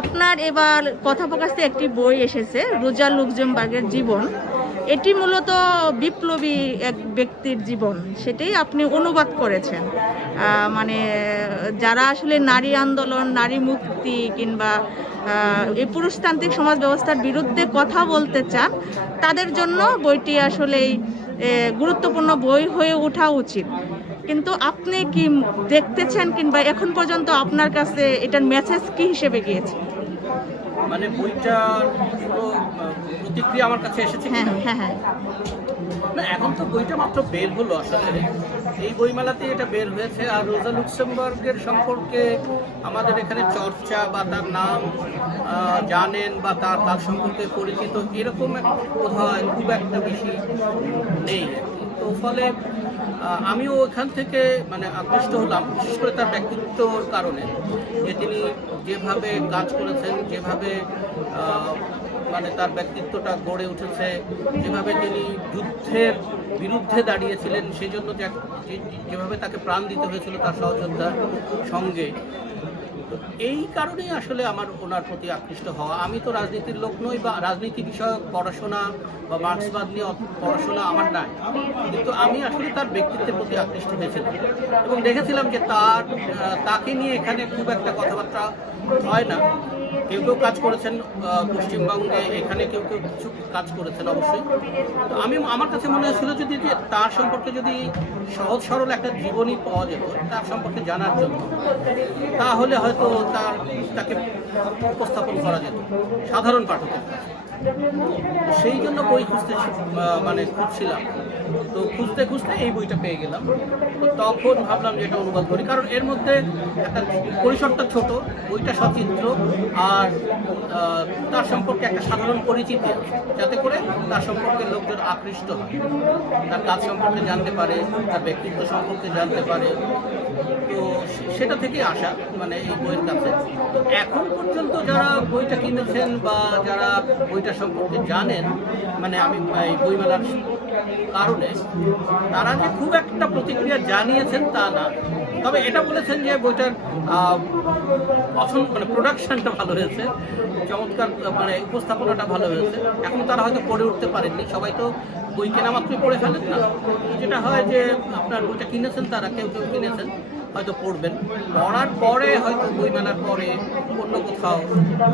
আপনার এবার কথা প্রকাশে একটি বই এসেছে, রোজা লুকজেমবার্গের জীবন। এটি মূলত বিপ্লবী এক ব্যক্তির জীবন, সেটাই আপনি অনুবাদ করেছেন। মানে যারা আসলে নারী আন্দোলন, নারী মুক্তি কিংবা এই পুরুষতান্ত্রিক সমাজ ব্যবস্থার বিরুদ্ধে কথা বলতে চান, তাদের জন্য বইটি আসলেই গুরুত্বপূর্ণ বই হয়ে ওঠা উচিত। কিন্তু আপনি কি দেখতেছেন কিংবা এখন পর্যন্ত আপনার কাছে এটার মেসেজ কি হিসেবে গিয়েছে? মানে বইটার পুরো প্রতিক্রিয়া আমার কাছে এসেছে হ্যাঁ হ্যাঁ হ্যাঁ। না এখন তো বইটা মাত্র বের হলো আসলে। এই বইমেলাতে এটা বের হয়েছে। আর রোজা লুক্সেমবার্গের সম্পর্কে আমাদের এখানে চর্চা বা তার নাম জানেন বা তার তার সম্পর্কে পরিচিত এরকম বোধ হয় খুব একটা বেশি নেই। ফলে আমিও ওখান থেকে মানে আকৃষ্ট হলাম, বিশেষ করে তার ব্যক্তিত্বর কারণে। যে তিনি যেভাবে কাজ করেছেন, যেভাবে মানে তার ব্যক্তিত্বটা গড়ে উঠেছে, যেভাবে তিনি যুদ্ধের বিরুদ্ধে দাঁড়িয়েছিলেন সেই জন্য যেভাবে তাকে প্রাণ দিতে হয়েছিল তার সহযোদ্ধার সঙ্গে। তো এই কারণেই আসলে আমার ওনার প্রতি আকৃষ্ট হওয়া। আমি তো রাজনীতির লোক নই বা রাজনীতি বিষয়ক পড়াশোনা বা মার্ক্সবাদ নিয়ে পড়াশোনা আমার নাই। কিন্তু আমি আসলে তার ব্যক্তিত্বের প্রতি আকৃষ্ট হয়েছিলাম এবং দেখেছিলাম যে তার তাকে নিয়ে এখানে খুব একটা কথাবার্তা হয় না। কেউ কেউ কাজ করেছেন পশ্চিমবঙ্গে এখানে কেউ কেউ কিছু কাজ করেছেন অবশ্যই। তো আমি, আমার কাছে মনে হয়েছিল যদি যে তার সম্পর্কে যদি সহজ সরল একটা জীবনী পাওয়া যেত, তার সম্পর্কে জানার জন্য, তাহলে হয়তো তার, তাকে উপস্থাপন করা যেত, সাধারণ পাঠকের কাছে। সেই জন্য বই খুঁজতে মানে খুঁজছিলাম। তো খুঁজতে খুঁজতে এই বইটা পেয়ে গেলাম। তখন ভাবলাম যে এটা অনুবাদ করি, কারণ এর মধ্যে একটা পরিসরটা ছোট, বইটা সচিত্র, আর তার সম্পর্কে একটা সাধারণ পরিচিতি যাতে করে তার সম্পর্কে লোকজন আকৃষ্ট হয়। তার কাজ সম্পর্কে জানতে পারে, তার ব্যক্তিত্ব সম্পর্কে জানতে পারে। তো সেটা থেকে আসা মানে এই বইয়ের কাছে। তো এখন পর্যন্ত যারা বইটা কিনেছেন বা যারা বইটা সম্পর্কে জানেন মানে আমি এই বইমেলার কারণে, তারা যে খুব একটা প্রতিক্রিয়া জানিয়েছেন তা না। তবে এটা বলেছেন যে বইটার পছন্দ মানে প্রোডাকশনটা ভালো হয়েছে, চমৎকার মানে উপস্থাপনাটা ভালো হয়েছে। এখন তারা হয়তো পড়ে উঠতে পারেননি, সবাই তো বই কেনা মাত্রই পড়ে ফেলেন না। যেটা হয় যে আপনার বইটা কিনেছেন, তারা কেউ কেউ কিনেছেন। হয়তো পড়বেন। পড়ার পরে হয়তো বই মেলার পরে অন্য কোথাও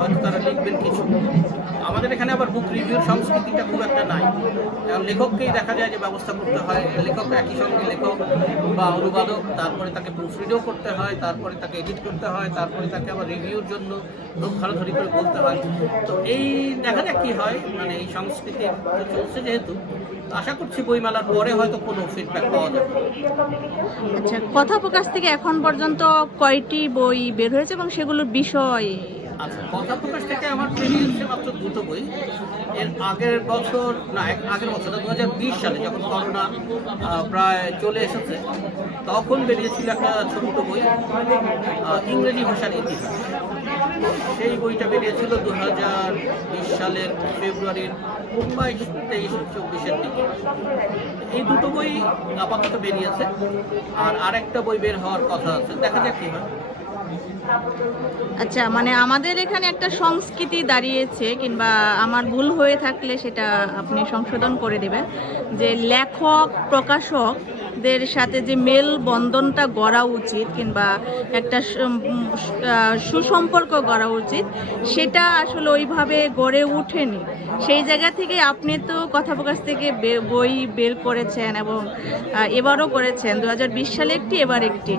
হয়তো তারা লিখবেন কিছু। আমাদের এখানে আবার বুক রিভিউর সংস্কৃতিটা খুব একটা নাই। লেখককেই দেখা যায় যে ব্যবস্থা করতে হয়। লেখক একই সঙ্গে লেখক বা অনুবাদক, তারপরে তাকে প্রুফরিডও করতে হয়, তারপরে তাকে এডিট করতে হয়, তারপরে তাকে আবার রিভিউর জন্য লোক ধরাধরি করে বলতে হয়। তো এই দেখা যাক কি হয়। মানে এই সংস্কৃতি চলছে যেহেতু। আশা করছি বইমেলার পরে হয়তো কোনো ফিডব্যাক পাওয়া যাবে। আচ্ছা কথা প্রকাশ থেকে এখন পর্যন্ত কয়টি বই বের হয়েছে এবং সেগুলোর বিষয়? আচ্ছা কথা প্রকাশ থেকে আমার বেরিয়েছে মাত্র দুটো বই। এর আগের বছর না আগের বছর দু হাজার বিশ সালে যখন করোনা প্রায় চলে এসেছে তখন বেরিয়েছিল একটা ছোট্ট বই ইংরেজি ভাষার ইতিহাস। সেই বইটা বেরিয়েছিল দু হাজার বিশ সালের ফেব্রুয়ারির বাইশ, তেইশ, চব্বিশের দিকে। এই দুটো বই আপাতত বেরিয়েছে। আর আরেকটা বই বের হওয়ার কথা আছে। দেখা যাক কি হয়। আচ্ছা মানে আমাদের এখানে একটা সংস্কৃতি দাঁড়িয়েছে কিংবা আমার ভুল হয়ে থাকলে সেটা আপনি সংশোধন করে দেবেন, যে লেখক প্রকাশকদের সাথে যে মেল বন্ধনটা গড়া উচিত কিংবা একটা সুসম্পর্ক গড়া উচিত, সেটা আসলে ওইভাবে গড়ে ওঠেনি সেই জায়গা থেকে আপনি তো কথা প্রকাশ থেকে বই বের করেছেন এবং এবারও করেছেন দু হাজার বিশ সালে একটি, এবার একটি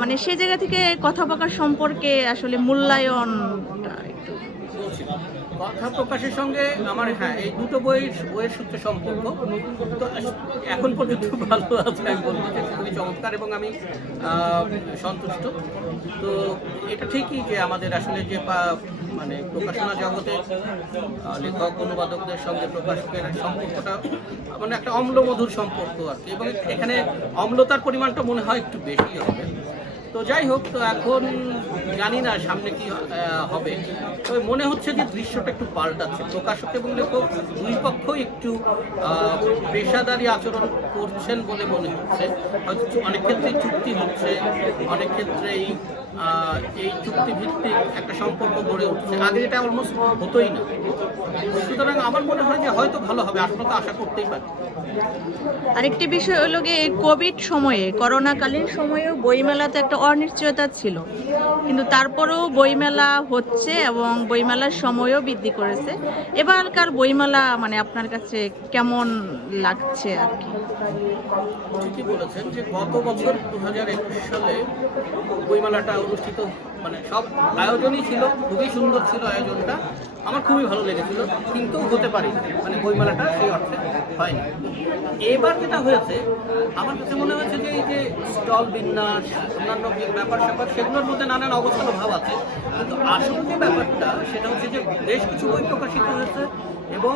মানে সেই জায়গা থেকে কথা প্রকাশ সম্পর্কে আসলে বলছি। কথা প্রকাশের সঙ্গে আমার হ্যাঁ এই দুটো বইয়ের বইয়ের সূত্রে সম্পর্ক। তো এখন পর্যন্ত ভালো আছে, আমি বলব যে খুবই চমৎকার এবং আমি সন্তুষ্ট। তো এটা ঠিকই যে আমাদের আসলে যে মানে প্রকাশনা জগতে লেখক, অনুবাদকদের সঙ্গে প্রকাশকের সম্পর্কটা মানে একটা অম্লমধুর সম্পর্ক আর কি। এবং এখানে অম্লতার পরিমাণটা মনে হয় একটু বেশি হবে। তো যাই হোক, তো এখন জানি না সামনে কি হবে। তবে মনে হচ্ছে যে দৃশ্যটা একটু পাল্টাচ্ছে। প্রকাশক এবং লেখক দুই পক্ষই একটু পেশাদারি আচরণ করছেন বলে মনে হচ্ছে। হয়তো অনেক ক্ষেত্রে চুক্তি হচ্ছে, অনেক ক্ষেত্রেই এই চুক্তি ভিত্তিক একটা সম্পর্ক গড়ে উঠছে। আগে এটা অলমোস্ট হতোই না। সুতরাং আমার মনে হয় যে হয়তো ভালো হবে আসলে তো আশা করতেই পারি আরেকটি বিষয় হলো গিয়ে কোভিড সময়ে, করোনাকালীন সময়েও বইমেলাতে একটা অনিশ্চয়তা ছিল। কিন্তু তারপরেও বইমেলা হচ্ছে এবং বইমেলার সময়ও বৃদ্ধি করেছে। এবারকার বইমেলা মানে আপনার কাছে কেমন লাগছে আর কি? দু হাজার একুশ সালে বইমেলাটা অনুষ্ঠিত মানে সব আয়োজনই ছিল, খুবই সুন্দর ছিল আয়োজনটা। আমার খুবই ভালো লেগেছিল, কিন্তু হতে পারিনি। মানে বইমেলাটা সেই অর্থে হয়নি। এবার যেটা হয়েছে, আমার কাছে মনে হয়েছে যে এই যে স্টল বিন্যাস, অন্যান্য ব্যাপার স্যাপার, সেগুলোর মধ্যে নানান অবস্থান ভাব আছে। কিন্তু আসল যে ব্যাপারটা সেটা হচ্ছে যে বেশ কিছু বই প্রকাশিত হয়েছে এবং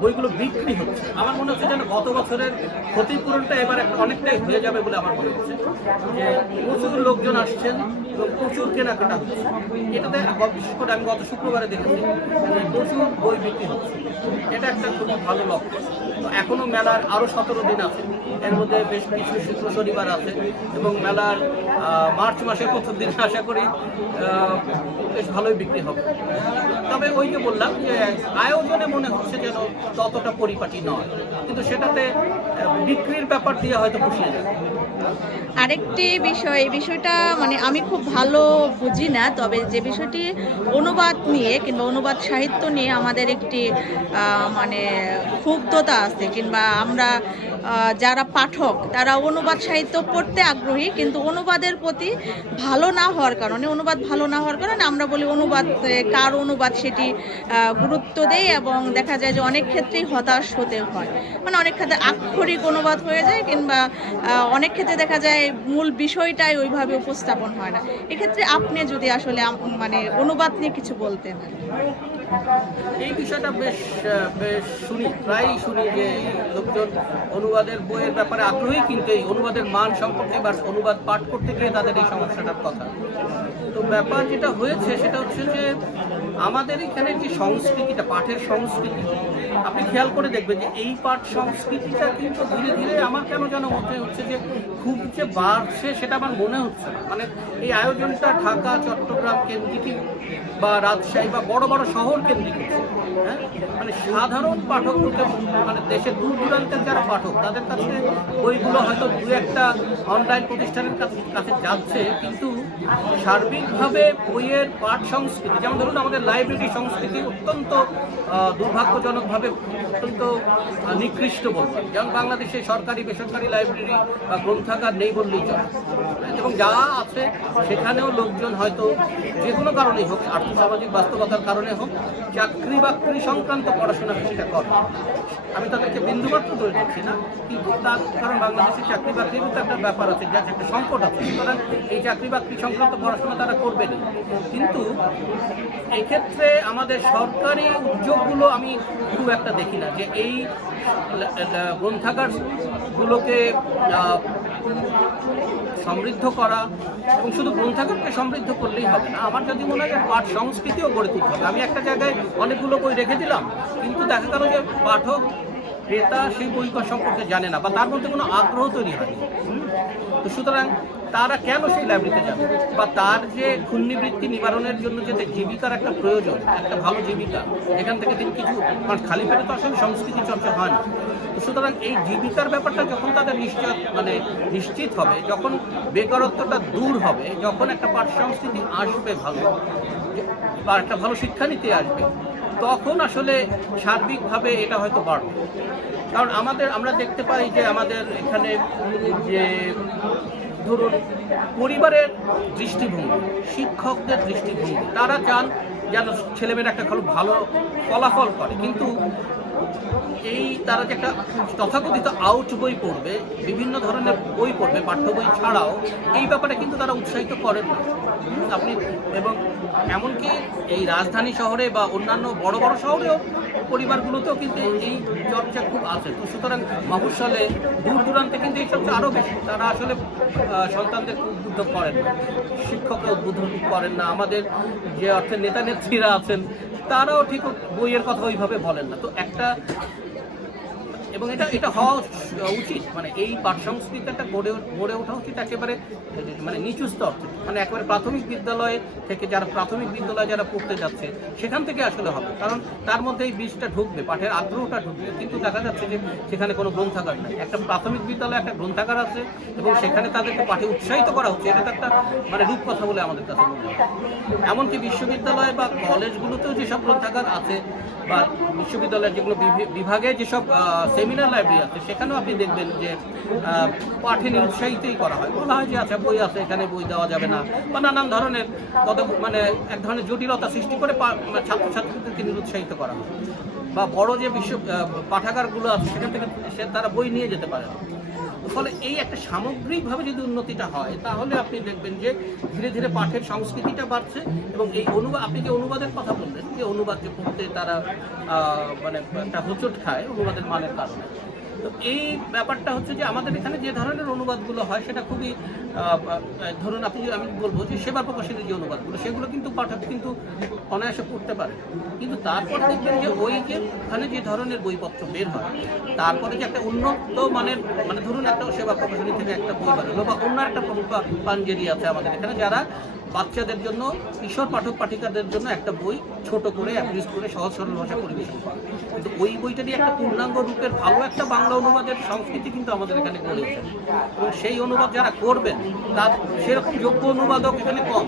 বইগুলো বিক্রি হচ্ছে। আমার মনে হচ্ছে যেন গত বছরের ক্ষতিপূরণটা এবার একটা অনেকটাই হয়ে যাবে বলে আমার মনে হচ্ছে। যে প্রচুর লোকজন আসছেন এবং প্রচুর কেনাকাটা হচ্ছে। এটাতে বিশেষ করে আমি গত শুক্রবারে দেখেছি প্রচুর বই বিক্রি হচ্ছে। এটা একটা খুব ভালো লক্ষ্য তো এখনও মেলার আরও সতেরো দিন আছে। এর মধ্যে বেশ কিছু শুক্র শনিবার আছে এবং মেলার মার্চ মাসের প্রথম দিন আশা করি বেশ ভালোই বিক্রি হবে। তবে ওই যে বললাম যে আয়োজনে মনে হচ্ছে যেন ততটা পরিপাটি নয়, কিন্তু সেটাতে বিক্রির ব্যাপার দিয়ে হয়তো পুষিয়ে যাবে আরেকটি বিষয়, এই বিষয়টা মানে আমি খুব ভালো বুঝি না, তবে যে বিষয়টি অনুবাদ নিয়ে কিংবা অনুবাদ সাহিত্য নিয়ে আমাদের একটি মানে ক্ষুব্ধতা আছে কিংবা আমরা যারা পাঠক, তারা অনুবাদ সাহিত্য পড়তে আগ্রহী, কিন্তু অনুবাদের প্রতি ভালো না হওয়ার কারণে, অনুবাদ ভালো না হওয়ার কারণে আমরা বলি অনুবাদ কার অনুবাদ সেটি গুরুত্ব দেয় এবং দেখা যায় যে অনেক ক্ষেত্রেই হতাশ হতে হয়। মানে অনেক ক্ষেত্রে আক্ষরিক অনুবাদ হয়ে যায় কিংবা অনেক ক্ষেত্রে দেখা যায় মূল বিষয়টাই ওইভাবে উপস্থাপন হয় না। এক্ষেত্রে আপনি যদি আসলে মানে অনুবাদ নিয়ে কিছু বলতেন। এই বিষয়টা বেশ বেশ শুনি, প্রায়ই শুনি যে লোকজন অনুবাদের বইয়ের ব্যাপারে আগ্রহী, কিন্তু এই অনুবাদের মান সম্পর্কে বা অনুবাদ পাঠ করতে গিয়ে তাদের এই সমস্যাটার কথা। তো ব্যাপার যেটা হয়েছে সেটা হচ্ছে যে আমাদের এখানে যে সংস্কৃতিটা, পাঠের সংস্কৃতি, আপনি খেয়াল করে দেখবেন যে এই পাঠ সংস্কৃতিটা কিন্তু ধীরে ধীরে আমার কেন যেন মনে হচ্ছে যে খুব যে বাড়ছে সেটা আমার মনে হচ্ছে না। মানে এই আয়োজনটা ঢাকা, চট্টগ্রাম কেন্দ্রিক বা রাজশাহী বা বড় বড় শহর কেন্দ্রিক হ্যাঁ? মানে সাধারণ পাঠক মানে দেশের দূর দূরান্তের যারা পাঠক, তাদের কাছে বইগুলো হয়তো দু একটা অনলাইন প্রতিষ্ঠানের কাছে কাছে যাচ্ছে, কিন্তু সার্বিকভাবে বইয়ের পাঠ সংস্কৃতি, যেমন ধরুন আমাদের লাইব্রেরি সংস্কৃতি অত্যন্ত দুর্ভাগ্যজনকভাবে অত্যন্ত নিকৃষ্ট বলব যেমন বাংলাদেশে সরকারি, বেসরকারি লাইব্রেরি বা গ্রন্থাগার নেই বললেই চলে। এবং যা আছে সেখানেও লোকজন হয়তো যে কোনো কারণেই হোক, আর্থসামাজিক বাস্তবতার কারণে হোক চাকরি বাকরি সংক্রান্ত পড়াশোনা বেশিটা করে। আমি তাদেরকে বিন্দুমাত্র ধরে দিচ্ছি না, কিন্তু তার কারণ বাংলাদেশে চাকরি বাকরিরও তো একটা ব্যাপার আছে, যার একটা সংকট আছে। সুতরাং এই চাকরি বাকরি সংক্রান্ত পড়াশোনা তারা করবে না। কিন্তু এক্ষেত্রে আমাদের সরকারি উদ্যোগগুলো আমি খুব একটা দেখি না, যে এই গ্রন্থাগারগুলোকে সমৃদ্ধ করা এবং শুধু গ্রন্থাগারকে সমৃদ্ধ করলেই হবে না। আমার যদি মনে হয় পাঠ সংস্কৃতিও গড়ে তুলতে হবে। আমি একটা জায়গায় অনেকগুলো বই রেখে দিলাম, কিন্তু দেখা গেল যে পাঠক ক্রেতা সেই বই সম্পর্কে জানে না, বা তার মধ্যে কোনো আগ্রহ তৈরি হয়নি তো সুতরাং তারা কেন সেই লাইব্রেরিতে যাবে? বা তার যে ঘূর্ণিবৃত্তি নিবারণের জন্য যে জীবিকার একটা প্রয়োজন, একটা ভালো জীবিকা, এখান থেকে তিনি কিছু, কারণ খালি পেটে তো আসলে সংস্কৃতি চর্চা হয় না। তো সুতরাং এই জীবিকার ব্যাপারটা যখন তাদের নিশ্চয় মানে নিশ্চিত হবে, যখন বেকারত্বটা দূর হবে, যখন একটা পাঠ সংস্কৃতি আসবে ভালো বা একটা ভালো শিক্ষানীতি আসবে তখন আসলে সার্বিকভাবে এটা হয়তো বাড়বে। কারণ আমাদের, আমরা দেখতে পাই যে আমাদের এখানে যে ধরুন পরিবারের দৃষ্টিভঙ্গি, শিক্ষকদের দৃষ্টিভঙ্গি, তারা চান যেন ছেলেমেয়েরা একটা খুব ভালো ফলাফল করে। কিন্তু এই তারা যে একটা তথাকথিত আউট বই পড়বে, বিভিন্ন ধরনের বই পড়বে, পাঠ্য বই ছাড়াও, এই ব্যাপারে কিন্তু তারা উৎসাহিত করেন না। আপনি এবং এমনকি এই রাজধানী শহরে বা অন্যান্য বড় বড় শহরেও পরিবারগুলোতেও কিন্তু এই চর্চা খুব আছে। তো সুতরাং মফস্বলে দূর দূরান্তে কিন্তু এই চর্চা আরও বেশি। তারা আসলে সন্তানদের উদ্বুদ্ধ করেন না। শিক্ষককে উদ্বুদ্ধ করেন না। আমাদের যে অর্থে নেতা নেত্রীরা আছেন তারাও ঠিক বইয়ের কথা ওইভাবে বলেন না। তো একটা এবং এটা এটা হওয়া উচিত। মানে এই পাঠ সংস্কৃতিটা গড়ে গড়ে ওঠা উচিত একেবারে মানে নিচু স্তর মানে একেবারে প্রাথমিক বিদ্যালয় থেকে যারা প্রাথমিক বিদ্যালয়ে যারা পড়তে যাচ্ছে, সেখান থেকে আসলে হবে। কারণ তার মধ্যে এই বীজটা ঢুকবে, পাঠের আগ্রহটা ঢুকবে। কিন্তু দেখা যাচ্ছে যে সেখানে কোনো গ্রন্থাগার নেই। একটা প্রাথমিক বিদ্যালয়ে একটা গ্রন্থাগার আছে এবং সেখানে তাদেরকে পাঠে উৎসাহিত করা হচ্ছে। এটা একটা মানে রূপকথা বলে আমাদের কাছে মনে হয়। এমনকি বিশ্ববিদ্যালয় বা কলেজগুলোতেও যেসব গ্রন্থাগার আছে বা বিশ্ববিদ্যালয়ের যেগুলো বিভি- বিভাগে যেসব সেমিনার লাইব্রেরি আছে, সেখানেও আপনি দেখবেন যে পাঠে নিরুৎসাহিতই করা হয়। বলা হয় যে আচ্ছা বই আছে, এখানে বই দেওয়া যাবে না। বা নানান ধরনের তত মানে এক ধরনের জটিলতা সৃষ্টি করে মানে ছাত্রছাত্রীদেরকে নিরুৎসাহিত করা হয়। বা বড় যে বিশ্ব পাঠাগারগুলো আছে, সেখান থেকে সে, তারা বই নিয়ে যেতে পারে ফলে এই একটা সামগ্রিকভাবে যদি উন্নতিটা হয়, তাহলে আপনি দেখবেন যে ধীরে ধীরে পাঠের সংস্কৃতিটা বাড়ছে এবং এই অনুবাদ আপনি যে অনুবাদের কথা বললেন, যে অনুবাদ যে পড়তে তারা মানে একটা হোঁচট খায়, অনুবাদের মানের কারণে। তো এই ব্যাপারটা হচ্ছে যে আমাদের এখানে যে ধরনের অনুবাদগুলো হয়, সেটা খুবই ধরুন আপনি আমি বলব যে সেবা প্রকাশনের যে অনুবাদগুলো, সেগুলো কিন্তু পাঠক কিন্তু অনায়াসে পড়তে পারে। কিন্তু তারপর দেখবেন যে ওই যে ওখানে যে ধরনের বইপত্র বের হয়, তারপরে যে একটা উন্নত মানের মানে ধরুন একটা সেবা প্রকাশনী থেকে একটা বই বানালো বা অন্য একটা পাঞ্জেরি আছে আমাদের এখানে, যারা বাচ্চাদের জন্য, কিশোর পাঠক পাঠিকাদের জন্য একটা বই ছোট করে অ্যাপ্রিস করে সহজ সরল ভাষা পরিবেশন করে। কিন্তু ওই বইটা দিয়ে একটা পূর্ণাঙ্গ রূপের ভালো একটা বাংলা অনুবাদের সংস্কৃতি কিন্তু আমাদের এখানে গড়ে ওঠে এবং সেই অনুবাদ যারা করবেন, তার সেরকম যোগ্য অনুবাদক এখানে কম।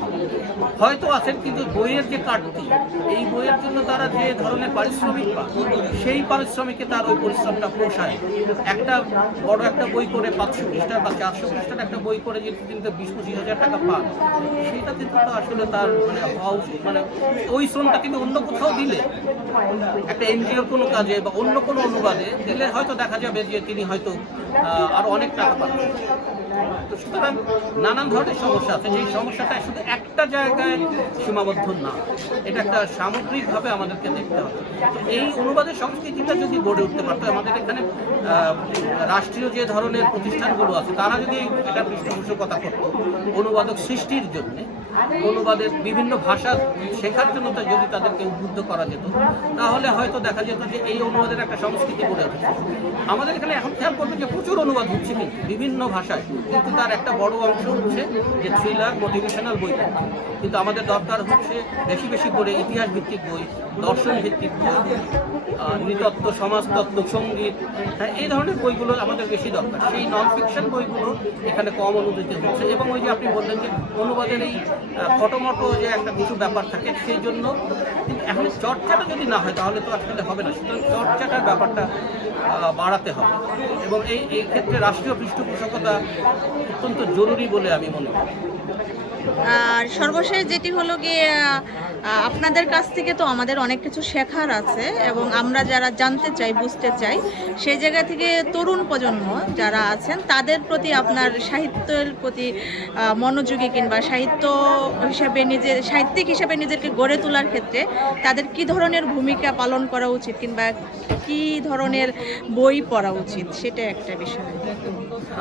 হয়তো আছেন কিন্তু বইয়ের যে কাটতি, এই বইয়ের জন্য তারা যে ধরনের পারিশ্রমিক পায়, সেই পারিশ্রমিকে তার ওই পরিশ্রমটা পোষায়। একটা বড় একটা বই করে পাঁচশো পৃষ্ঠার বা চারশো পৃষ্ঠার একটা বই করে যদি কিন্তু বিশ পঁচিশ হাজার টাকা পান, সেটা কিন্তু আসলে তার মানে মানে ওই শ্রমটা কিন্তু অন্য কোথাও দিলে, একটা এনজিওর কোনো কাজে বা অন্য কোনো অনুবাদে দিলে হয়তো দেখা যাবে যে তিনি হয়তো আহ, আরও অনেক টাকা পাচ্ছেন তো সুতরাং নানান ধরনের সমস্যা আছে। যেই সমস্যাটা শুধু একটা জায়গায় সীমাবদ্ধ না এটা একটা সামগ্রিকভাবে আমাদেরকে দেখতে হবে। এই অনুবাদের সংস্কৃতিটা যদি গড়ে উঠতে পারতো আমাদের এখানে রাষ্ট্রীয় যে ধরনের প্রতিষ্ঠানগুলো আছে তারা যদি এটা পৃষ্ঠপোষকতা করতো অনুবাদক সৃষ্টির জন্য অনুবাদের বিভিন্ন ভাষা শেখার জন্য যদি তাদেরকে উদ্বুদ্ধ করা যেত, তাহলে হয়তো দেখা যেত যে এই অনুবাদের একটা সংস্কৃতি গড়ে উঠেছে। আমাদের এখানে এখন খেয়াল করবেন যে প্রচুর অনুবাদ হচ্ছে কিন্তু বিভিন্ন ভাষায়, কিন্তু তার একটা বড় অংশ হচ্ছে যে থ্রিলার মোটিভেশনাল বই। কিন্তু আমাদের দরকার হচ্ছে বেশি বেশি করে ইতিহাস ভিত্তিক বই দর্শন ভিত্তিক বই নৃতত্ত্ব, সমাজতত্ত্ব, সংগীত হ্যাঁ এই ধরনের বইগুলো আমাদের বেশি দরকার। সেই নন ফিকশন বইগুলো এখানে কম অনুদিত হচ্ছে এবং ওই যে আপনি বললেন যে অনুবাদের এই ফটোমটো যে একটা কিছু ব্যাপার থাকে, সেই জন্য কিন্তু এখন চর্চাটা যদি না হয়, তাহলে তো আসলে হবে না। সুতরাং চর্চাটার ব্যাপারটা বাড়াতে হবে। এবং এই এই ক্ষেত্রে রাষ্ট্রীয় পৃষ্ঠপোষকতা অত্যন্ত জরুরি বলে আমি মনে করি। আর সর্বশেষ যেটি হলো গিয়ে আপনাদের কাছ থেকে তো আমাদের অনেক কিছু শেখার আছে এবং আমরা যারা জানতে চাই, বুঝতে চাই, সেই জায়গা থেকে তরুণ প্রজন্ম যারা আছেন, তাদের প্রতি আপনার সাহিত্যের প্রতি মনোযোগী কিংবা সাহিত্য হিসাবে নিজের সাহিত্যিক হিসাবে নিজেকে গড়ে তোলার ক্ষেত্রে তাদের কি ধরনের ভূমিকা পালন করা উচিত কিংবা কি ধরনের বই পড়া উচিত সেটা একটা বিষয়।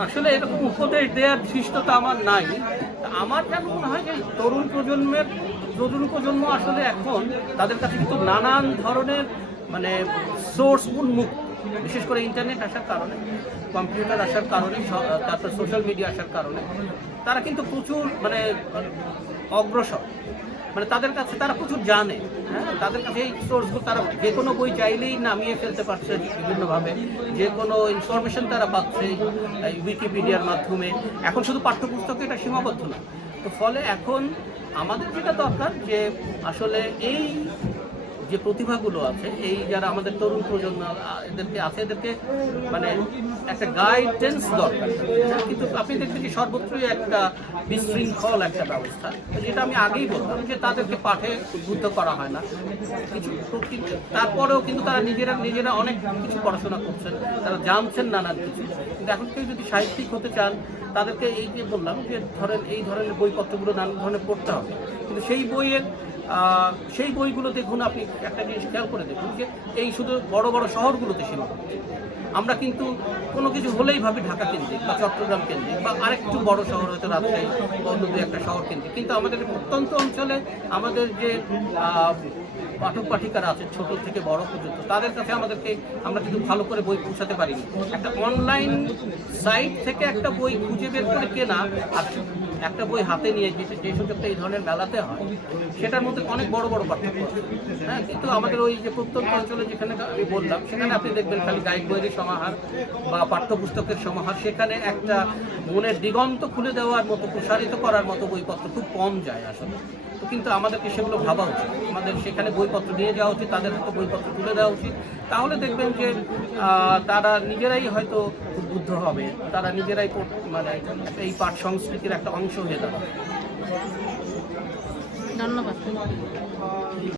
আসলে এরকম উপদেশ দেওয়ার শিষ্টতা আমার নাই। আমার যেন মনে হয় যে তরুণ প্রজন্মের তরুণ প্রজন্ম আসলে এখন তাদের কাছে কিন্তু নানান ধরনের মানে সোর্স উন্মুখ বিশেষ করে ইন্টারনেট আসার কারণে কম্পিউটার আসার কারণে তারপর সোশ্যাল মিডিয়া আসার কারণে, তারা কিন্তু প্রচুর মানে অগ্রসর। মানে তাদের কাছে তারা প্রচুর জানে হ্যাঁ? তাদের কাছে এই সোর্সগুলো তারা যে কোনো বই চাইলেই নামিয়ে ফেলতে পারছে বিভিন্নভাবে। যে কোনো ইনফরমেশন তারা পাচ্ছে উইকিপিডিয়ার মাধ্যমে। এখন শুধু পাঠ্যপুস্তকে এটা সীমাবদ্ধ না। তো ফলে এখন আমাদের যেটা দরকার যে আসলে এই যে প্রতিভাগুলো আছে এই যারা আমাদের তরুণ প্রজন্ম এদেরকে আছে এদেরকে মানে একটা গাইডেন্স দরকার। হ্যাঁ, কিন্তু আপনি দেখবেন যে সর্বত্রই একটা বিশৃঙ্খল একটা ব্যবস্থা। যেটা আমি আগেই বললাম যে তাদেরকে পাঠে উদ্বুদ্ধ করা হয় না। কিছু তারপরেও কিন্তু তারা নিজেরা নিজেরা অনেক কিছু পড়াশোনা করছেন তারা জানছেন নানান কিছু। কিন্তু এখন কেউ যদি সাহিত্যিক হতে চান তাদেরকে এই যে বললাম যে ধরেন এই ধরনের বইপত্রগুলো নানান ধরনের পড়তে হবে। কিন্তু সেই বইয়ের সেই বইগুলো দেখুন, আপনি একটা জিনিস খেয়াল করে দেখুন যে এই শুধু বড় বড় শহরগুলোতে সীমাবদ্ধ আমরা কিন্তু কোনো কিছু হলেই ভাবি ঢাকা কেন্দ্রিক বা চট্টগ্রাম কেন্দ্রিক বা আরেকটু বড় শহর হয়তো রাজশাহী অন্য দু একটা শহর কেন্দ্রিক। কিন্তু আমাদের প্রত্যন্ত অঞ্চলে আমাদের যে পাঠক পাঠিকারা আছে, ছোট থেকে বড় পর্যন্ত, তাদের কাছে আমাদেরকে আমরা কিন্তু ভালো করে বই পৌঁছাতে পারিনি। একটা অনলাইন সাইট থেকে একটা বই খুঁজে বের করে কেনা আর একটা বই হাতে নিয়ে যে সুযোগটা এই ধরনের মেলাতে হয়, সেটার মধ্যে অনেক বড় বড় পার্থক্য হ্যাঁ কিন্তু আমাদের ওই যে প্রত্যন্ত অঞ্চলে যেখানে আমি বললাম, সেখানে আপনি দেখবেন খালি গাইড বইয়ের সমাহার বা পাঠ্যপুস্তকের সমাহার, সেখানে একটা মনের দিগন্ত খুলে দেওয়ার মতো, প্রসারিত করার মতো বইপত্র খুব কম যায় আসলে। তো কিন্তু আমাদেরকে সেগুলো ভাবা উচিত। আমাদের সেখানে বইপত্র নিয়ে যাওয়া উচিত, তাদের হাতে বইপত্র তুলে দেওয়া উচিত। তাহলে দেখবেন যে তারা নিজেরাই হয়তো উদ্বুদ্ধ হবে। তারা নিজেরাই মানে এই পাঠ সংস্কৃতির একটা অংশ হয়ে যাবে। ধন্যবাদ।